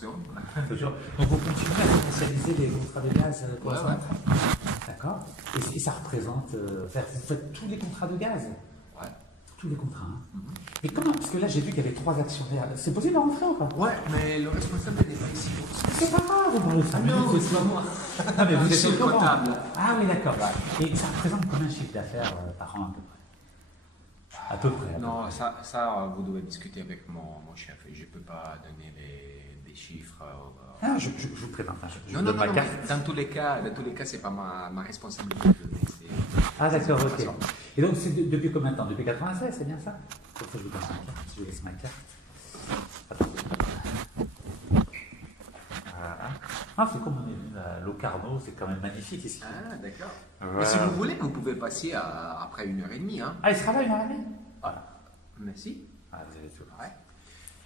attention. Toujours. Donc vous continuez à commercialiser les contrats de gaz pour Ouais, ça. D'accord. Et ça représente, vous faites tous les contrats de gaz. Ouais. Tous les contrats. Hein. Mais comment? Parce que là, j'ai vu qu'il y avait 3 actionnaires. C'est possible de rentrer ou pas? Ouais, mais le responsable n'est pas ici. C'est pas grave, on parle de 5 Ah non, minutes. c'est pas moi. Ah, mais vous Je êtes suis au le courant. comptable. Ah oui, d'accord. Et ça représente combien de chiffre d'affaires par an à peu près? À peu près. Non, ça, vous devez discuter avec mon chef. Je ne peux pas donner des chiffres. Ah, je vous présente. Je Non, vous non, donne non, ma carte. mais dans tous les cas, c'est pas ma responsabilité de donner. Ah d'accord, c'est ok. pas ça. Et donc c'est depuis combien de temps? Depuis 96, c'est bien ça? Pour ça, je vous donne ma carte. Je vous laisse ma carte. Voilà. Ah, c'est comme on est venu à Locarno, c'est quand même magnifique ici. Ah, d'accord. Voilà. Mais si vous voulez, vous pouvez passer après 1h30. Hein. Ah, il sera là 1h30? Voilà. Merci. Ah, vous avez tout. Ouais.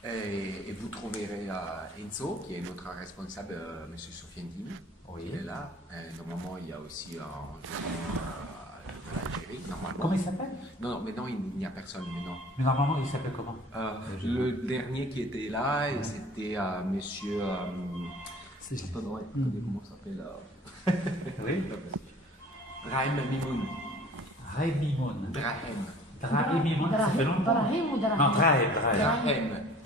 Et vous trouverez Enzo, qui est notre responsable, M. Sofiandini. Oui. Il est là. Normalement, il y a aussi un gérant de l'Algérie. Normalement. Comment il s'appelle? Non, mais non, il n'y a personne. Mais non. Mais normalement, il s'appelle comment? Le dernier qui était là, c'était monsieur. C'est Je sais pas comment ça s'appelle. Oui. Rahem Mimoun. Raïm Mimoun. Drahem. Raïm Mimoun, ça fait longtemps? Drahim ou Drahim? Non, Drahem.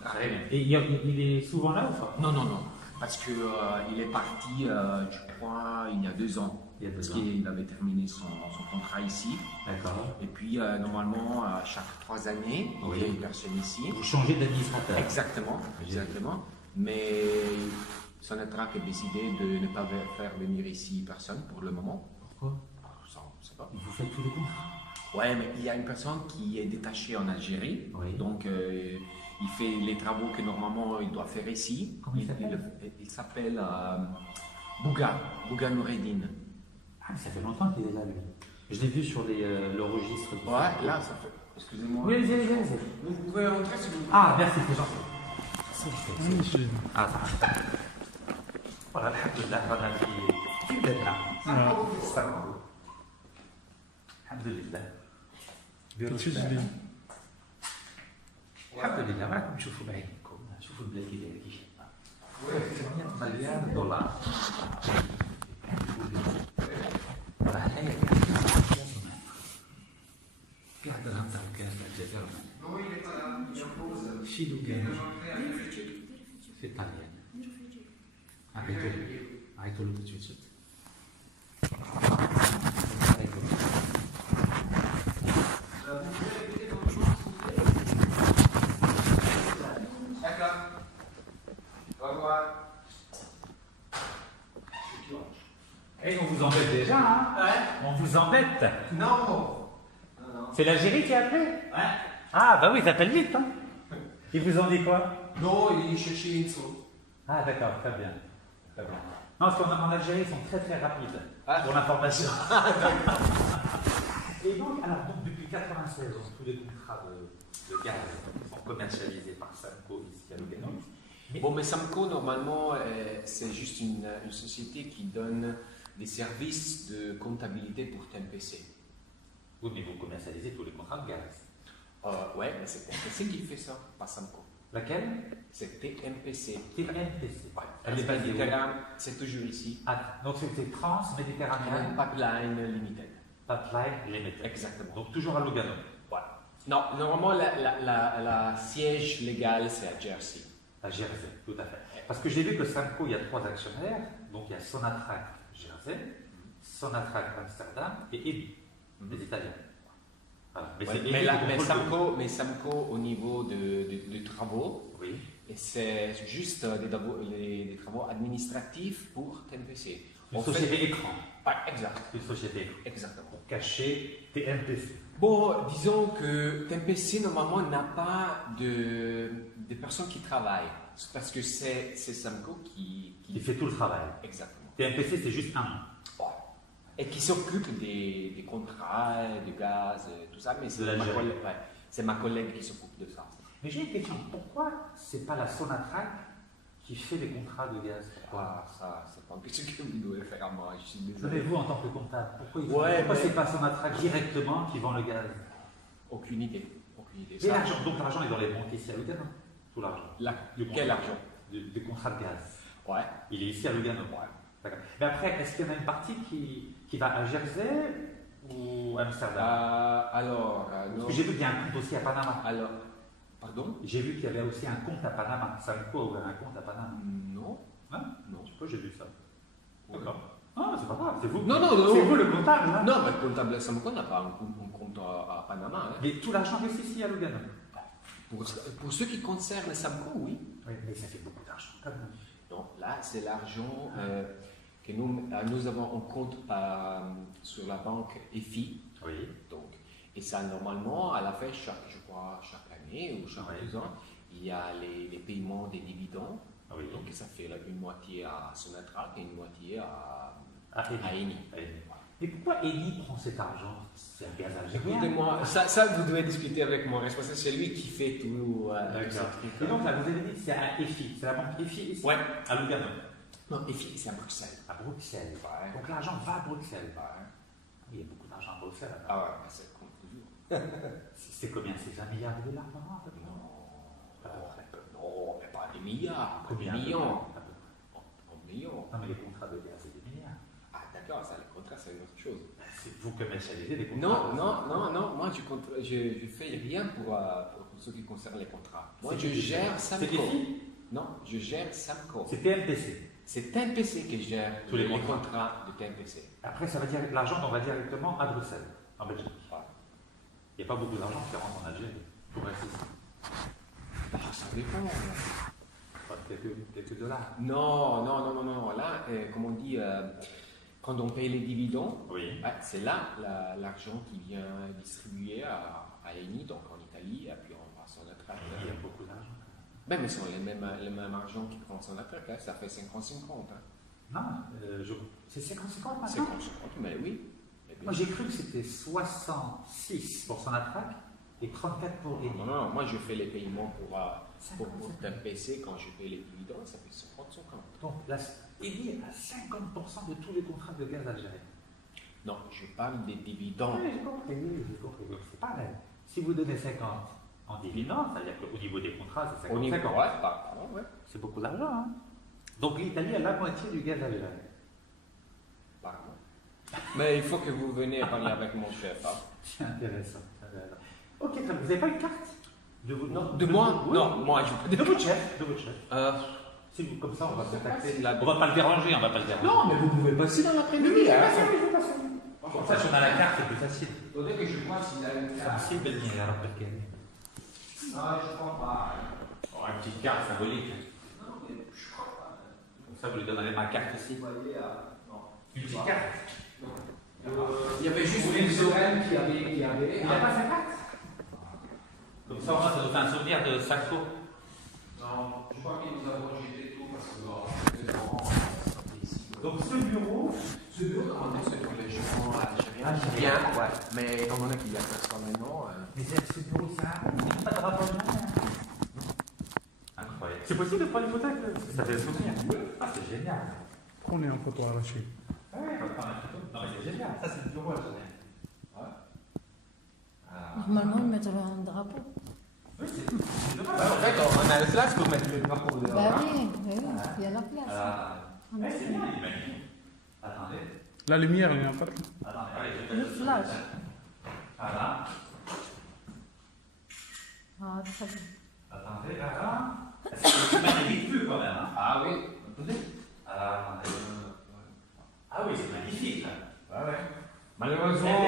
Drahem. Et il est souvent là ou pas? Non, non, non. Parce qu'il est parti, je crois, il y a 2 ans. Il y a 2 Parce ans. qu'il avait terminé son contrat ici. D'accord. Et puis, normalement, chaque 3 années, Oui. il y a une personne ici. Vous changez d'administrateur. Exactement, exactement. Mais Sonatrach a décidé de ne pas faire venir ici personne pour le moment. Pourquoi? Ça, on ne sait pas. Vous faites tous les contrats? Ouais, mais il y a une personne qui est détachée en Algérie. Oui. Donc, il fait les travaux que normalement il doit faire ici. Comment il s'appelle? Il s'appelle Bouga Noureddin. Ah, mais ça fait longtemps qu'il est là, lui. Je l'ai vu sur le registre. Ouais, là, ça fait. Excusez-moi. Oui, allez-y. Vous pouvez rentrer si vous voulez. Ah, merci, c'est gentil. Ah, ça va. Voilà, alhamdoulilah, on a في بلادنا. استغفر الحمد لله. الحمد لله معكم تشوفوا بعينكم، شوفوا البلاد كي دايره كي شابه. 100 مليار دولار. راه هنايا قاعد درهم تاع الكاس تاع الجزائر. شيلو كان في ايطاليا. عيطوا له بتويتر. D'accord. Au revoir. Et on vous embête déjà, hein? Ouais. On vous embête. Non. Non. C'est l'Algérie qui a appelé? Ouais. Ah, bah oui, t'appelles vite, hein? Ils vous ont dit quoi? Non, il cherchait Enzo. Ah, d'accord, très bien. Très bien. Non, parce qu'en Algérie, ils sont très très rapides pour l'information. Et donc, depuis 96, tous les contrats de gaz sont commercialisés par Samco ici à Lugano. Bon, mais Samco, normalement, c'est juste une société qui donne des services de comptabilité pour TMPC. Oui, mais vous commercialisez tous les contrats de gaz. Ouais, mais c'est TMPC qui fait ça, pas Samco. Laquelle? C'est TMPC. TNPC. Ouais. Elle est basée où? C'est toujours ici. Ah, donc c'est Trans-Méditerranéen Pipeline Limited. Pipeline Limited. Exactement. Donc toujours à Lugano. Ouais. Non, normalement, la siège légal, c'est à Jersey. À Jersey, tout à fait. Parce que j'ai vu que Samco, il y a 3 actionnaires. Donc il y a Sonatrach Jersey, Sonatrach Amsterdam et Eni, les Italiens. Voilà. Mais, Ouais, mais Samco, au niveau de travaux, oui. et c'est juste des travaux administratifs pour TMPC. Une société écran. Ouais, exact. Une société écran. Exactement. Pour cacher TNPC. Bon, disons que TMPC, normalement, n'a pas de personnes qui travaillent. Parce que c'est Samco qui Il fait tout le travail. Exactement. TNPC, c'est juste un nom. Ouais. Et qui s'occupe des contrats, du gaz, tout ça. Mais c'est ma collègue qui s'occupe de ça. Mais j'ai une question. Pourquoi c'est pas la Sonatrach qui fait les contrats de gaz? Pourquoi? Ça, c'est pas quelque chose que vous devez faire à moi. Je suis désolé. Savez-vous en tant que comptable, Ouais, pourquoi mais- c'est pas Sonatrach directement qui vend le gaz? Aucune idée. Aucune idée. Et l'argent, donc l'argent est dans les banques ici à Lugano. Tout l'argent. Quel argent? des contrats de gaz. Ouais. Il est ici à Lugano. Ouais. D'accord. Mais après, est-ce qu'il y en a une partie qui va à Jersey ou à Amsterdam? Non. J'ai vu qu'il y a un compte aussi à Panama. Alors, pardon? J'ai vu qu'il y avait aussi un compte à Panama. Samco a ouvert un compte à Panama. Non. Hein? Non. Je sais pas, j'ai vu ça. Ouais. D'accord. Ah, c'est pas grave, c'est vous. Non. C'est vous le comptable, hein? Non, mais le comptable Samco n'a pas un compte à Panama. Hein. Mais tout l'argent reste ici à Lugano. Pour ce qui concerne Samco, oui. Oui, mais ça fait beaucoup d'argent quand même. Non, là, c'est l'argent que nous avons en compte sur la banque EFI. Oui. Donc, et ça, normalement, à la fin, chaque année ou chaque 2 ans, il y a les paiements des dividendes. Oui. Donc, ça fait une moitié à Sonatrach et une moitié à Eni. Mais pourquoi Eni prend cet argent? C'est un gaz algérien. Écoutez-moi, ça, vous devez discuter avec mon responsable, c'est lui qui fait tout. D'accord. Et donc là, vous avez dit que c'est à EFI, c'est la banque EFI ici? Ouais. À Lugano. Non, EFI, c'est à Bruxelles. À Bruxelles. Ouais. Donc l'argent va à Bruxelles. Ouais. Il y a beaucoup d'argent à Bruxelles. Ah ouais, c'est compte toujours. C'est combien? C'est 20 milliards de dollars par an à peu près? Non, mais pas des milliards, Combien? des millions. À peu près. En millions. Non, mais les contrats de gaz, c'est des milliards. Ah d'accord, ça, les contrats, c'est une autre chose. C'est vous commercialisez des contrats? Non, moi je fais rien pour ce qui concerne les contrats. Moi je gère Samco. C'est EFI? Non, je gère Samco. C'est TMPC. C'est TMPC qui gère tous les contrats de TMPC. Après, ça va dire l'argent, on va directement à Bruxelles, en Belgique. Ouais. Il n'y a pas beaucoup d'argent qui rentre en Algérie pour rester ici. Ça dépend. Enfin, quelques dollars. Non. Là, comme on dit, quand on paye les dividendes, Oui. c'est là l'argent qui vient distribuer à Eni, donc en Italie, et puis on va s'en attraper. Il y a beaucoup d'argent. Ben, mais c'est le même argent qui prend son attaque, ça fait 50-50. Hein. Non, c'est 50-50 maintenant? 50-50, mais oui. Moi j'ai cru que c'était 66 pour son attraque et 34 pour Eni. Non, moi je fais les paiements pour TMPC quand je paye les dividendes, ça fait 50-50. Donc là, Eni a 50% de tous les contrats de gaz algériens. Non, je parle des dividendes. Oui, j'ai compris. C'est pareil. Si vous donnez 50 en dividendes, ça veut dire qu'au niveau des contrats, c'est 50. Au niveau, ouais. C'est beaucoup d'argent. Hein? Donc l'Italie a la moitié du gaz algérien. Pardon. Mais il faut que vous veniez parler avec mon chef. Hein. C'est intéressant. Ok, très bien. Vous n'avez pas une carte de moi? Non, moi je peux. De votre chef. Si vous, comme ça, on va contacter. On va pas le déranger, Non, mais vous pouvez passer dans l'après-midi. Oui, je vais passer. Comme ça, si on a la carte, c'est plus facile. Il faudrait que je vois s'il a une carte. C'est belle ligne, alors peut-être qu'elle est. Non, je crois pas. Oh, une petite carte symbolique. Non, mais je crois pas. Comme ça, vous lui donnerez ma carte aussi. Vous voyez, non. Une petite carte. Il y avait juste une Soren qui avait. Il n'a pas sa carte. Comme ça, moi, ça nous fait un souvenir de Saxo. Non, je crois qu'il nous a rejeté tout parce que. Donc, ce bureau, normalement, c'est pour les gens algériens. Bien, ouais. Mais étant donné qu'il y a personne maintenant. Mais ce bureau, c'est un pas de rapport de incroyable. C'est possible de prendre une photo avec ça fait le souvenir. Ah, c'est génial. Prenez en photo arrachée. Ouais, on va prendre une photo. Non, mais c'est génial. Ça, c'est le bureau algérien. Ouais. Normalement, ils mettent un drapeau. Oui, c'est dommage. En fait, on a la place pour mettre le drapeau dehors. Bah oui, il y a la place. Ouais, c'est bien, il est magnifique. Attendez. La lumière, il n'y a pas. Attendez, allez, je vais Le mettre flash. Voilà. Ah, très bien. Attendez, voilà. C'est magnifique vue quand même. Hein. Ah oui, attendez. Attendez. Ah oui, c'est magnifique. Ouais. Malheureusement,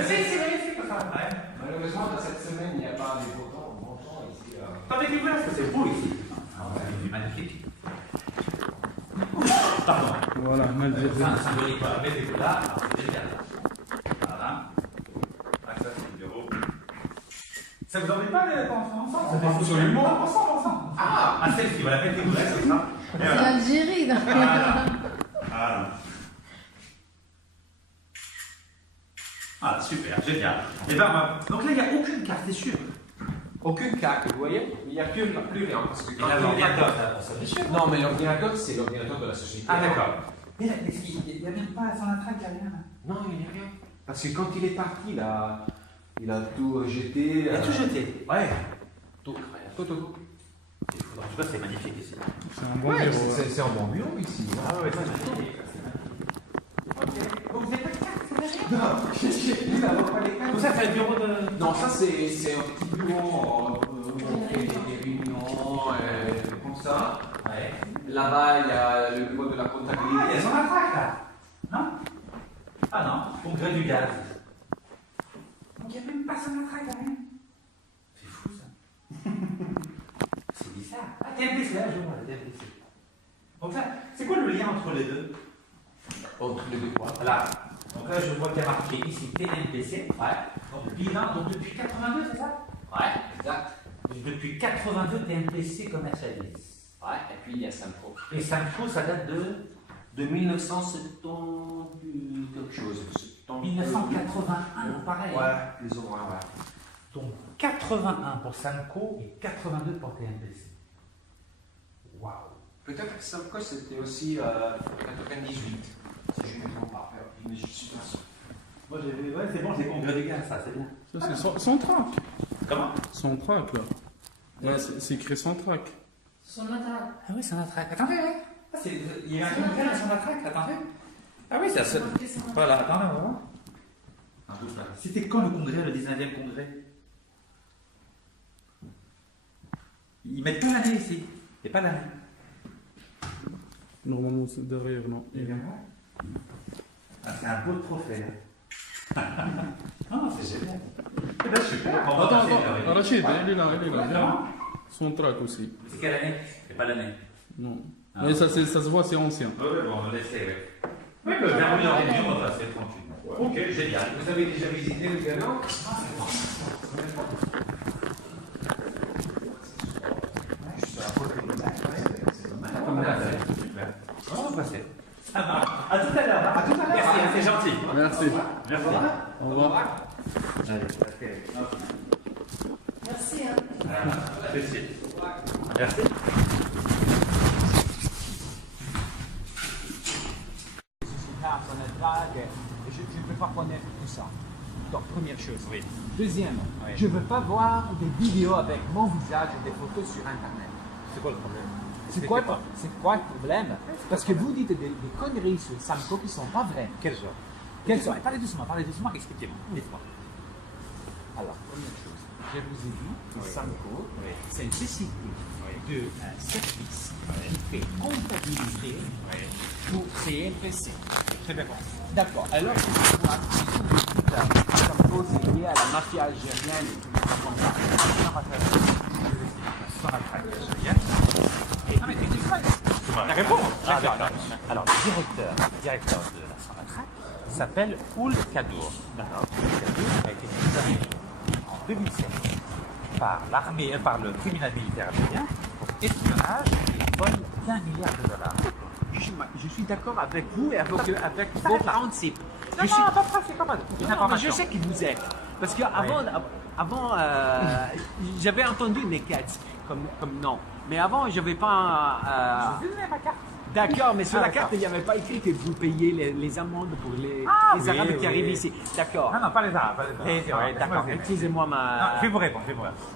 c'est magnifique ça. Ouais. malheureusement, cette semaine, il n'y a pas des beaux temps ici. Attendez, dis-moi, parce que c'est beau ici. Ah ouais, c'est magnifique. Pardon. Voilà, C'est un symbolique, voilà. Mettez-vous là, c'est génial. Voilà. Ah, ça, c'est le bureau. Ça vous ennuie pas les ensemble? Absolument. Ensemble. Ah, un selfie, voilà, mettez-vous là, c'est ça. C'est l'Algérie, là. Voilà. Ah, super, génial. Et ben, donc là, il n'y a aucune carte, c'est sûr. Aucune carte, vous voyez? Il n'y a plus rien. Parce que Il y a l'ordinateur, ça fait sûr. Non, mais l'ordinateur, c'est l'ordinateur de la société. Ah, d'accord. Mais là, il n'y a même pas son attraque, il n'y a rien. Non, il n'y a rien. Parce que quand il est parti, il a tout jeté. Il a tout jeté. Ouais. Tout. En tout cas, c'est magnifique ici. C'est un bon Ouais, bureau. c'est un bon bureau ici. Ah ouais, c'est magnifique. Ok. Vous êtes pas quatre, c'est derrière? Non, j'ai plus d'avoir pas les Tout ça, c'est le bureau de. Non, ça c'est un petit bureau où on fait des réunions comme ça. Ouais. Là-bas, il y a le bureau de la Ah, comptabilité. il y a son matraque là. Non? Ah non, congrès du gaz. Donc il n'y a même pas son matraque là, rien. C'est fou ça. C'est bizarre. Ah, TMPC, là, je vois, la TMPC. Donc ça, c'est quoi le lien entre les deux? Entre les deux quoi? Voilà. Donc là, je vois qu'il y a marqué ici TMPC. Ouais. Donc bilan, donc depuis 82, c'est ça? Ouais, exact. Donc depuis 82, TMPC commercialise. Ouais, et puis il y a Samco. Et Samco, ça date de De 1970 quelque chose. 1981, pareil. Ouais, plus ou moins, ouais. Donc 81 pour Samco et 82 pour TMPC. Waouh. Peut-être que Samco c'était aussi 98, si je ne me trompe pas. Mais je suis pas sûr. Moi j'ai vu, ouais, c'est bon, c'est congrès du gaz, ça, c'est bien. Ça, c'est son track. Comment? Son track, là. Là, c'est écrit son track. Son attaque. Ah oui, c'est un track. Attendez, ouais. Ah, il y a un congrès à son track, attendez. Ah oui, c'est la seule. Voilà, attendez, on va voir. C'était quand le congrès, le 19e congrès? Ils mettent pas l'année ici. Il n'y a pas l'année. Normalement, c'est derrière, non. Ah, c'est un beau trophée. Ah, c'est génial. Eh ben, super. Attends, Rachid, il est là, Comment? viens. Son track aussi. C'est quelle année? C'est pas l'année. Non. Ah. Mais ça se voit, c'est ancien. Oui, bon, laissez, oui. Oui, bienvenue en réunion, on va passer tranquillement. Ok, génial. Vous avez déjà visité le galop? On va passer. Ça va. À tout à l'heure. À tout à l'heure. Merci, c'est gentil. Merci. Merci. Au revoir. Allez, Merci. Hein. merci. Merci. Je ne veux pas connaître tout ça. Donc, première chose. Oui. Deuxième, Oui. je ne veux pas voir des vidéos avec mon visage et des photos sur Internet. C'est quoi le problème? C'est quoi le problème? Parce que vous dites des conneries sur Samco qui ne sont pas vraies. Quel genre? Quelles sont? Parlez doucement, expliquez-moi. Dites-moi. Alors, première chose, je vous ai dit que Oui. Samco, Oui. c'est une société de service qui fait comptabilité pour CMPC. Très bien compris. D'accord. Alors, c'est quoi? Samco, c'est lié à la mafia algérienne et tout ça comme ça. La réponse. Alors, le directeur de la Sonatrach s'appelle Ould Kadour. D'accord. Ould Kadour a été mis en 2007 par l'armée, par le tribunal militaire algérien pour espionnage et vol d'1 milliard de dollars. Je suis d'accord avec vous et avec vos principes. Non, Je suis- non, pas ça, c'est pas mal. Une Non, mais information. je sais qui vous êtes. Parce qu'avant, j'avais entendu Neketz comme nom. Mais avant, je n'avais pas. Je vous ai ma carte. D'accord, mais sur Ah, la carte, d'accord. il n'y avait pas écrit que vous payez les amendes pour les oui, Arabes qui oui. arrivent ici. D'accord. Non, non, pas les Arabes. Pas les Arabes. C'est vrai, d'accord. Excusez-moi Non, ma. je vais vous répondre.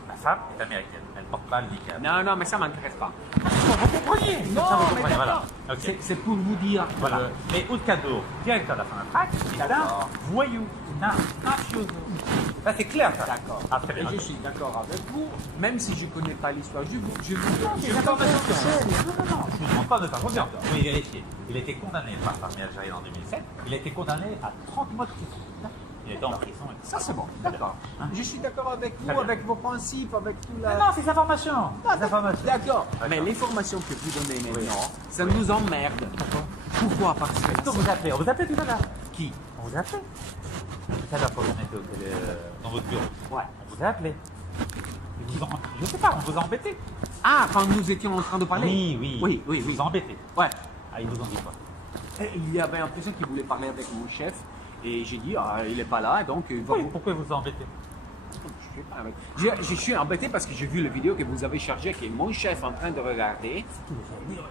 Ma femme est américaine. Elle ne porte pas le niqab. Non, mais ça ne m'intéresse pas. Vous comprenez? Non, Ça, vous mais comprenez, voilà. d'accord. Ok. C'est pour vous dire. Voilà. Mais Ould Kadour, directeur de la Sonatrach, est un D'accord. voyou, un mafioso. Ça, c'est clair, ça. D'accord. Ah, très bien. Et je suis d'accord avec vous, même si je ne connais pas l'histoire. Je vous Des informations officielles. Non, je ne vous demande pas de faire confiance. Vous pouvez vérifier. Il a été condamné par l'armée algérienne en 2007. Il a été condamné à 30 mois de prison. Il était en prison. Ça, c'est bon. D'accord. Je suis d'accord avec vous, Très bien. avec vos principes, avec tout la. Non, c'est des informations. Des informations. D'accord. Mais l'information que vous donnez maintenant, ça nous emmerde. Pourquoi? Parce que. Est-ce qu'on vous appelait? On vous appelait tout à l'heure. Qui? On vous a appelé. Tout à l'heure, quand on était dans votre bureau. Ouais. On vous a appelé. Et vous en- Je sais pas, on vous a embêté. Ah, quand nous étions en train de parler. Oui. Oui. Vous a embêté. Ouais. Ah, ils vous ont dit quoi? Et il y avait un personne qui voulait parler avec mon chef. Et j'ai dit, il n'est pas là, donc il va Oui, vous. pourquoi ils vous ont embêté? Je sais pas. Je suis embêté parce que j'ai vu la vidéo que vous avez chargée, qui est mon chef en train de regarder.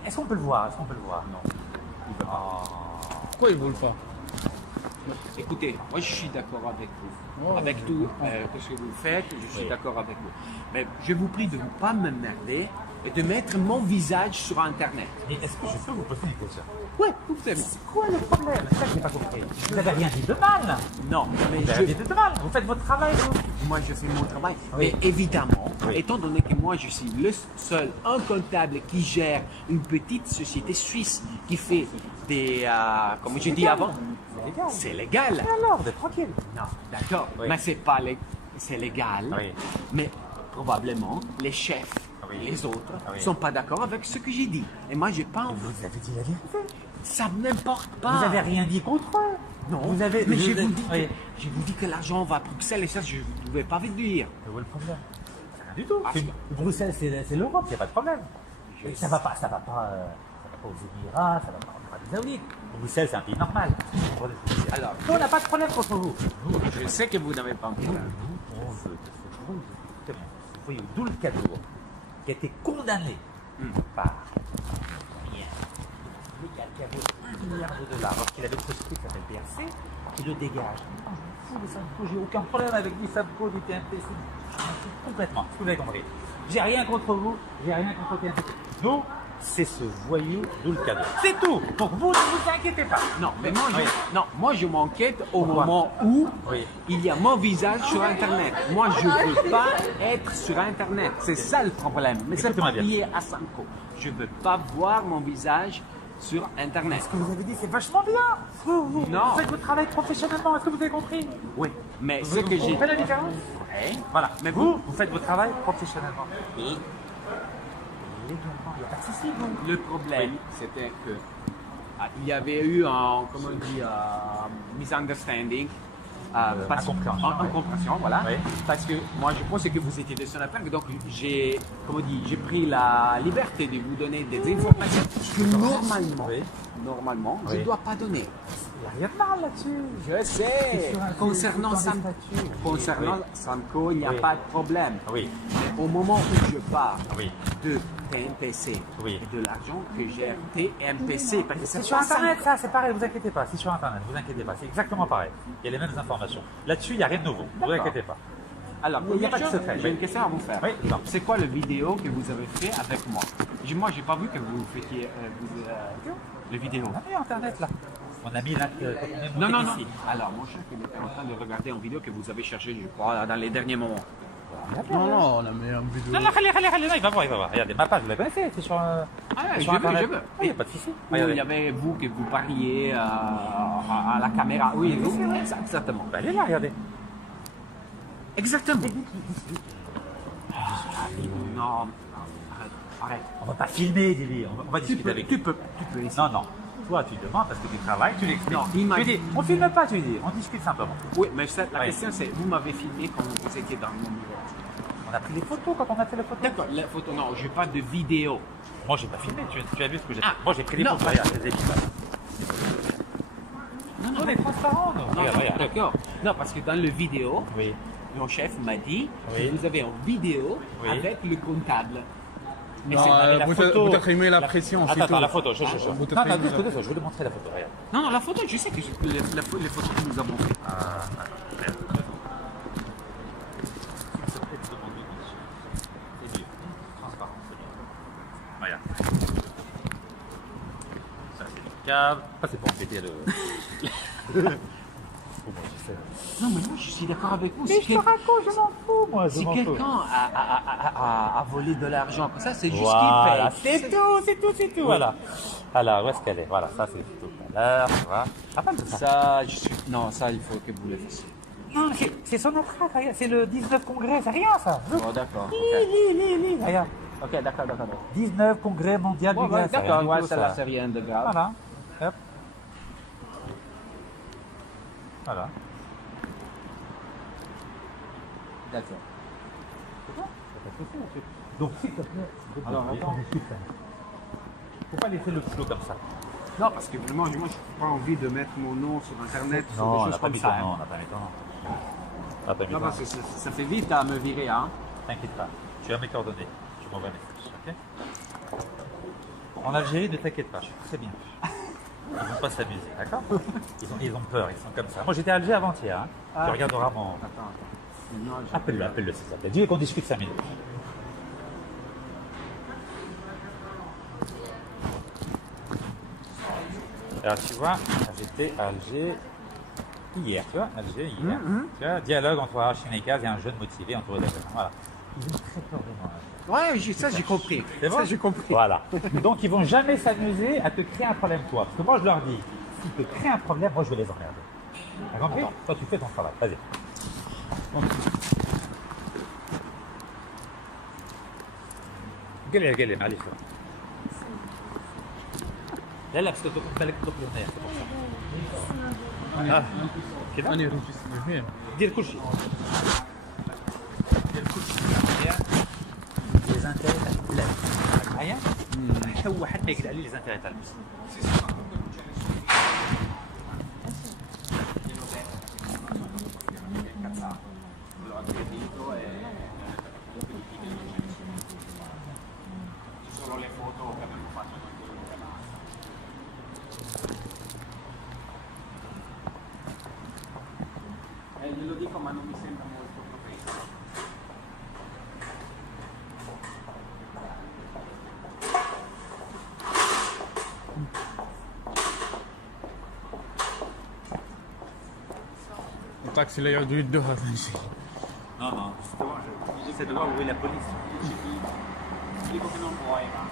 Est-ce qu'on peut le voir? Est-ce qu'on peut le voir? Non. Il veut pas. Pourquoi ils ne veulent pas? Écoutez, moi je suis d'accord avec vous. Oh, Avec tout ce que vous faites, je suis d'accord avec vous. Mais je vous prie de ne pas m'emmerder de mettre mon visage sur Internet. Mais est-ce que je peux vous poser une question? Oui, vous savez. C'est quoi le problème? C'est ça que je n'ai pas compris. Vous n'avez rien dit de mal. Non, mais Vous n'avez rien dit de mal. Vous faites votre travail, vous. moi je fais mon travail. Oui. Mais évidemment, Oui. étant donné que moi je suis le seul, un comptable qui gère une petite société suisse qui fait des, comme j'ai dit avant, C'est légal. c'est légal. Et alors, vous êtes tranquille. Non, d'accord, Oui. mais c'est pas c'est légal. Oui. Mais probablement les chefs Oui. et les autres Oui. sont pas d'accord avec ce que j'ai dit. Et moi j'ai pas envie. Vous avez dit la vérité. Ça n'importe pas. Vous n'avez rien dit contre eux. Non, Vous avez. mais vous je avez- vous dis Oui. je vous dis que l'argent va à Bruxelles et ça je ne pouvais pas vous dire. Mais où est le problème? Rien du tout. Ah, Bruxelles, c'est l'Europe, il n'y a pas de problème. Je Ça va pas aux Émirats, ça va pas en Arabie Saoudite. Bruxelles, c'est un pays normal. Alors, Nous, on n'a pas de problème contre vous. je sais que vous n'avez pas envie. On veut que ce groupe, justement, vous voyez, Doul Kadour, qui a été condamné par légal, qui a volé $1 milliard lorsqu'il avait une société qui s'appelle BRC, qui le dégage. Ah, je m'en fous de Samco, j'ai aucun problème avec du Samco, du TMP, je m'en fous complètement, est-ce que vous avez compris? J'ai rien contre vous, j'ai rien contre TMP. Nous, c'est ce voyou Doul Kadour. C'est tout. Donc vous, ne vous inquiétez pas. Non, mais moi, Oui. moi je m'enquête au Pourquoi? moment où Oui. il y a mon visage sur Internet. Moi, je ne veux pas être sur Internet. C'est ça le problème. Mais c'est Écoutez-moi pas bien. lié à Samco. Je ne veux pas voir mon visage sur Internet. Ce que vous avez dit, c'est vachement bien. Vous Non. faites votre travail professionnellement. Est-ce que vous avez compris? Oui, mais Vous ce que j'ai... comprenez la différence? Oui. Voilà. Mais Mais vous faites votre travail professionnellement. Oui. Légalement, il n'y a pas de souci, vous. Le problème, c'était que il y avait eu un, comment on dit, misunderstanding. Incompréhension, oui. Incompréhension, voilà. Oui. Parce que moi, je pensais que vous étiez des sonateurs, donc j'ai, comment on dit, j'ai pris la liberté de vous donner des informations que normalement, Oui. je Oui. ne dois pas donner. Il n'y a rien de mal là-dessus. Je sais. sur un- Concernant c'est dans Samco, des statuts. concernant Oui. Samco, il n'y a Oui. pas de problème. Oui. Mais au moment où je parle Oui. de TMPC Oui. et de l'argent que gère TMPC, parce que C'est c'est sur pas Internet, ça, c'est pareil, vous inquiétez pas. C'est sur Internet, vous inquiétez pas. C'est exactement pareil. Il y a les mêmes informations. Là-dessus, il n'y a rien de nouveau. Vous inquiétez pas. Alors, Il n'y a pas de première chose, secret. j'ai une question à vous faire. Oui, non. C'est quoi le vidéo que vous avez fait avec moi? Moi, j'ai pas vu que vous faites le vidéo. On a mis Internet là. On a mis là. Non, non, non. Alors, mon chef, il était en train de regarder une vidéo que vous avez cherchée, je crois, dans les derniers moments. Non, non, on a mis une vidéo. Non, non, allez, il va voir, il va voir. Regardez, ma page, vous la connaissez, c'est sur. Ah, c'est je sur veux, Internet. je veux. Ah, il n'y a pas de souci. Où il Regardez. y avait vous que vous parliez à la caméra. Oui, vous, exactement. Bah, allez là, regardez. Exactement. Non, arrête. On va pas filmer, dis-lui. On va discuter avec lui. Tu peux essayer. Non, non. Toi, tu demandes parce que tu travailles, tu l'expliques. Non, Tu imagine- dis, on filme pas, tu dis. On discute simplement. Oui, mais la Oui. question c'est, vous m'avez filmé quand vous étiez dans mon bureau. On a pris les photos quand on a fait les photos. D'accord, la photo, non, je parle de vidéo. Moi, j'ai pas filmé. Tu as vu ce que j'ai fait? Ah, Moi, j'ai pris les non. photos. Regarde, les équipes. Non, On est transparent, nous. non, Regarde, regarde. d'accord. Non, parce que dans le vidéo, Oui. mon chef m'a dit Oui. que vous avez une vidéo Oui. avec le comptable. Et Non, c'est- la vous photo. peut-être aimé la pression, c'est Attends, tout. la photo, je. Vous Non, peut-être non, aimé deux, la- je vais te montrer la photo, regarde. Non, non, la photo, je sais que la photo que nous avons fait. C'est mieux. Transparent, c'est mieux. Regarde. Ça, c'est le câble. Ça, c'est pour embêter le. Oh, moi, je sais. Non, mais moi, je suis d'accord avec vous. Mais je te raconte, je m'en fous, moi. Si quelqu'un a volé de l'argent comme ça, c'est juste Voilà, qu'il paye. c'est tout. Voilà. Alors, où est-ce qu'elle est? Voilà, ça, c'est tout à l'heure. Voilà. Rappelle de ça. Ça, je suis... Non, ça, il faut que vous le fassiez. Non, c'est son entrée, regarde. C'est le 19 congrès, c'est rien, ça. Bon, d'accord. Lis, regarde. Ok, d'accord, d'accord. 19 congrès mondial du gaz. c'est rien D'accord, du ouais, tout, ça, là, c'est rien de grave. Voilà. Hop. Voilà. D'accord. C'est bon? Y a pas de souci, monsieur. Donc, s'il te plaît. Alors, attends. on discute, ça. Faut pas laisser le flot comme ça. Non, parce que vraiment, moi, je n'ai pas envie de mettre mon nom sur Internet, sur Non, des on choses n'a pas comme mis ça. ton nom, on n'a pas mis ton nom. On n'a pas mis Non, ton parce nom. que ça fait vite à me virer, hein. T'inquiète pas, tu as mes coordonnées. Tu m'envoies un message, ok? En Algérie, ne t'inquiète pas, je suis très bien. Ils vont pas s'amuser, d'accord? Ils ont peur, ils sont comme ça. Moi, j'étais à Alger avant-hier, hein. Ah. Tu regarderas mon... Attends. Non, je... Appelle-le, s'il te plaît. Dis-lui qu'on discute 5 minutes. Alors tu vois, j'étais à Alger hier, tu vois, Alger hier. Tu vois, dialogue entre Arachine et Kaz et un jeune motivé entouré d'Africains. Voilà. Ils ont très peur de moi. Ouais, ça j'ai compris. C'est bon? Ça j'ai compris. Voilà. Donc ils vont jamais s'amuser à te créer un problème toi. Parce que moi je leur dis, s'ils te créent un problème, moi je vais les emmerder. T'as compris? Toi tu fais ton travail. Vas-y. قال معليش لا بس بالك تطلب هنايا كده أنا ريجستر فين؟ دير كل شيء دير كل شيء لي زانتيري تاع البلاد معايا حتى واحد ما يقلع لي لي زانتيري تاع البلاد Glielo dico ma non mi sembra molto professionale. الطاكسي اللي يعودوا يدوها ثاني شيء. Non, non, justement, j'essaie de voir où est la police. Dico che non vuoi, ma...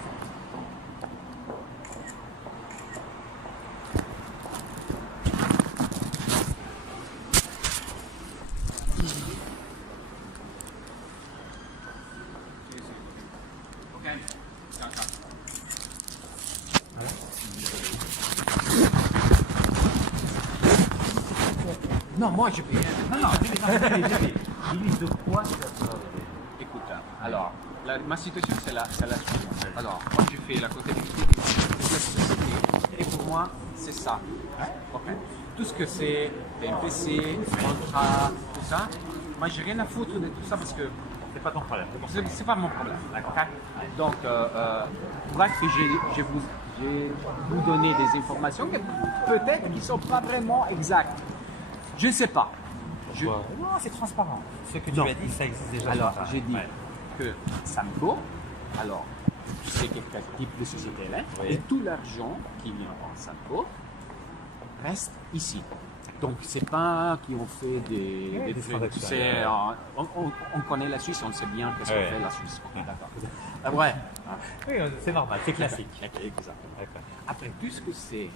Non, moi je vais. Non, dis-lui de quoi tu vas te Écoute, alors, ma situation c'est la suivante. Alors, moi je fais la comptabilité de la société et pour moi c'est ça. Ok. Tout ce que c'est PMPC, contrat, tout ça, moi j'ai rien à foutre de tout ça parce que c'est pas ton problème. c'est pas mon problème. Ok. Donc, bref, je vais vous donner des informations qui peut-être qui ne sont pas vraiment exactes. Je ne sais pas. Non, c'est transparent. Ce que tu Non. as dit, ça existe déjà. Alors, sur Internet. j'ai dit Ouais. que Samco, alors, c'est quel type de société elle est, Oui. et tout l'argent qui vient en Samco reste ici. Donc, c'est pas qu'ils ont fait des des trucs, transactions. c'est, on connaît la Suisse, on sait bien qu'est-ce Ouais. qu'on fait la Suisse. Ok, d'accord. Ouais. Oui, c'est normal, c'est classique. Exact. D'accord. Après, puisque c'est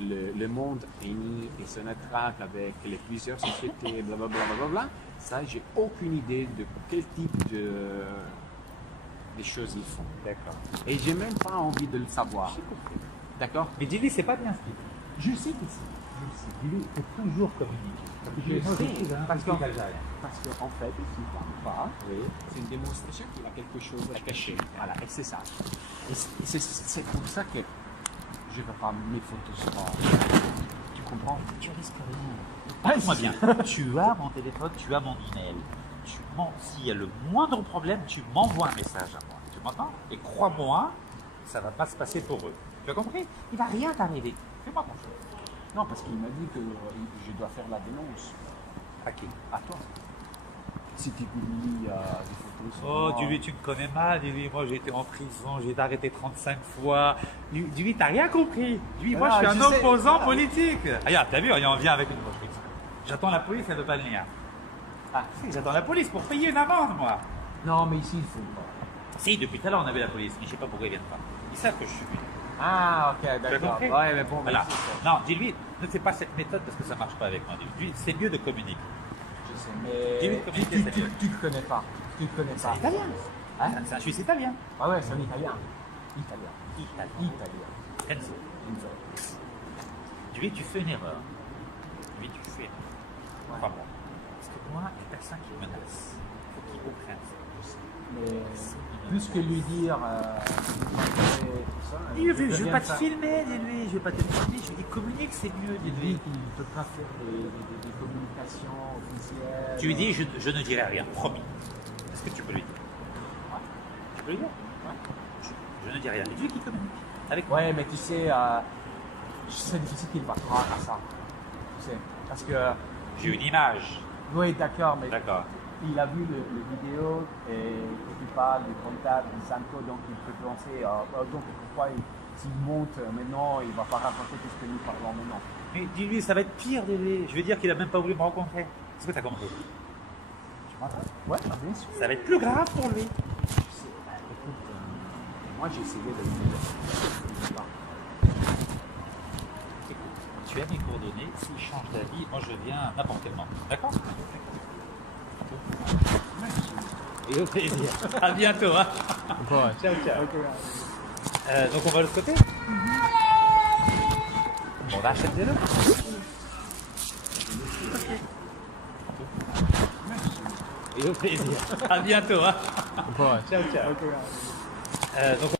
le monde réuni et se attraque avec les plusieurs sociétés, blablabla, ça, j'ai aucune idée de quel type de choses ils font. D'accord. Et j'ai même pas envie de le savoir. D'accord? Mais dis-lui, c'est pas bien ce qu'il dit. Je sais que c'est. Dis-lui, il faut toujours communiquer. Je sais, parce qu'en fait, fait, il ne parle pas. C'est une démonstration qu'il a quelque chose à cacher. Voilà, et c'est ça. Et c'est pour ça que je ne veux pas mes photos sur. Tu comprends? tu risques rien. Écoute-moi bien. Tu as mon téléphone, tu as mon email. S'il y a le moindre problème, tu m'envoies un message à moi. Tu m'entends? Et crois-moi, ça ne va pas se passer pour eux. Tu as compris? Il ne va rien t'arriver. Fais-moi confiance. Non, parce qu'il m'a dit que je dois faire la dénonce. À qui? À toi. Si tu publies des photos sur Oh, moi. dis-lui, tu me connais mal. Dis-lui, moi j'ai été en prison, j'ai été arrêté 35 fois. Dis-lui, t'as rien compris. Dis-lui, moi je suis un opposant politique. Regarde, t'as vu, on vient avec une police. J'attends la police, elle ne veut pas venir. Ah, si, j'attends la police pour payer une amende, moi. Non, mais ici, il faut pas. Si, depuis tout à l'heure, on avait la police, mais je sais pas pourquoi ils viennent pas. Ils savent que je suis venu. Ah, ok, Tu as d'accord. compris? Ouais, mais bon, Voilà. mais c'est- Non, dis-lui, ne fais pas cette méthode parce que ça marche pas avec moi. Dis-lui, c'est mieux de communiquer. je sais, mais Dis-lui de communiquer, c'est mieux. tu le connais pas. Tu le connais pas. italien. Hein? C'est un Suisse italien. Ah ouais, c'est un italien. Italien. Italien. Enzo. Dis-lui, tu fais une erreur. Dis-lui, tu fais une erreur. Crois-moi. Parce que moi, il y a personne qui me menace. Il faut qu'il comprenne ça. Mais plus que lui dire. Tout ça, Je veux pas te filmer, dis-lui. Je veux pas te filmer. Je lui dis, communique, c'est mieux, Il dis-lui. dit qu'il ne peut pas faire des communications officielles. Tu lui dis, je ne dirai rien, promis. Est-ce que tu peux lui dire? Tu peux lui dire? Je ne dis rien. Et dis-lui qu'il communique. Avec moi. Ouais, mais tu sais, c'est difficile qu'il va croire à ça. Tu sais, parce que. J'ai une image. Oui, d'accord, mais D'accord. il a vu le vidéo et tu parles du comptable, du Sanko, donc il peut penser, donc pourquoi s'il monte maintenant, il va pas raconter tout ce que nous parlons maintenant. Mais dis-lui, ça va être pire, Dédé. Je veux dire qu'il a même pas voulu me rencontrer. Est-ce que tu as compris? Ouais, bien sûr. Ça va être plus grave pour lui. Écoute, moi j'ai essayé de le dire. Écoute, tu as mes coordonnées. S'il change d'avis, moi je viens à n'importe quel moment. D'accord? Et au plaisir. À bientôt. Hein. Ouais. Ciao, ciao. Donc on va de l'autre côté? Bon, on va acheter le. Et au plaisir. À bientôt. Hein. Ouais. Ciao, ciao. Donc